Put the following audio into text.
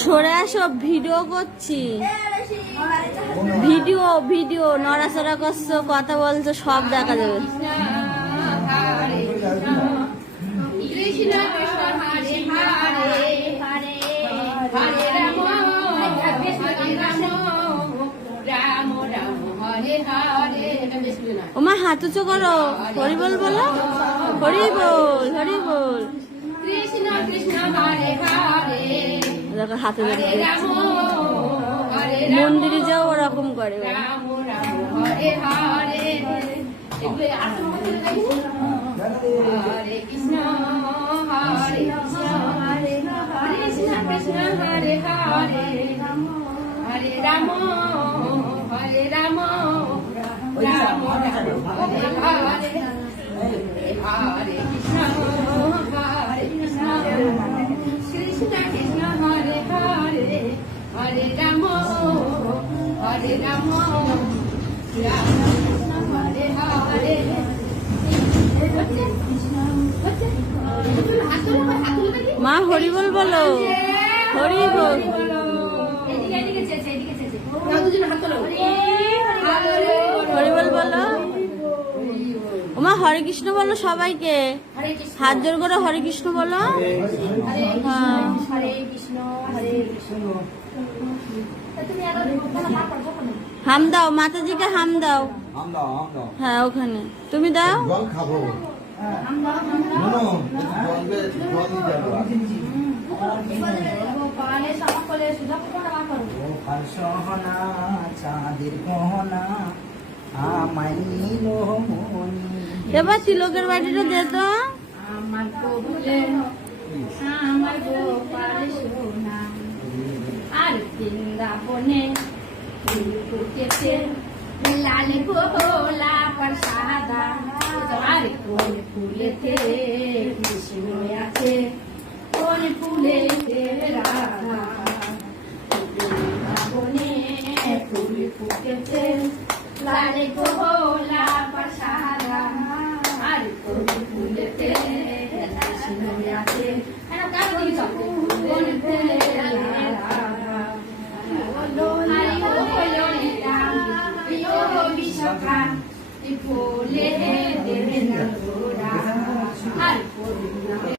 সরে আসো, ভিডিও করছি। ভিডিও ভিডিও নড়াচড়া করছো, কথা বলছো, সব দেখা যাবে। ওমা হাত উঁচু করো, হরি বল বলো, হরি বল, হরি বল। কৃষ্ণ কৃষ্ণ হরে হরে, দেখো হাতে ধরে মন্দিরে যাও ওরকম করে। রাম রাম হরে হরে, হরে কৃষ্ণ হরে কৃষ্ণ, হরে কৃষ্ণ কৃষ্ণ হরে হরে, হরে রাম হরে রাম, রাম রাম হরে হরে, হরে কৃষ্ণ হরে কৃষ্ণ, কৃষ্ণ কৃষ্ণ হরে হরে, হরে রাম হরে রাম, রাম কৃষ্ণ হরে হরে। মা হরি বল বলো, হরি বল। হরি বল বলো। ওমা হরে কৃষ্ণ বলো সবাইকে, হাত জোর করে হরে কৃষ্ণ বলো। হ্যাঁ হাম দাও, মাতাজিকে হাম দাও। হ্যাঁ ওখানে তুমি দাও। এবার তিলকের বাড়িটা দে তো। আমার আমার গোপাল সোনা, আর বৃন্দাবনে ফুটেছে লাল গোলা প্রসাদা, আর কোন ফুলেতে কৃষ্ণ আছে, কোন ফুলেতে রাধা। বৃন্দাবনে ফুল ফুটেছে লাল গোলা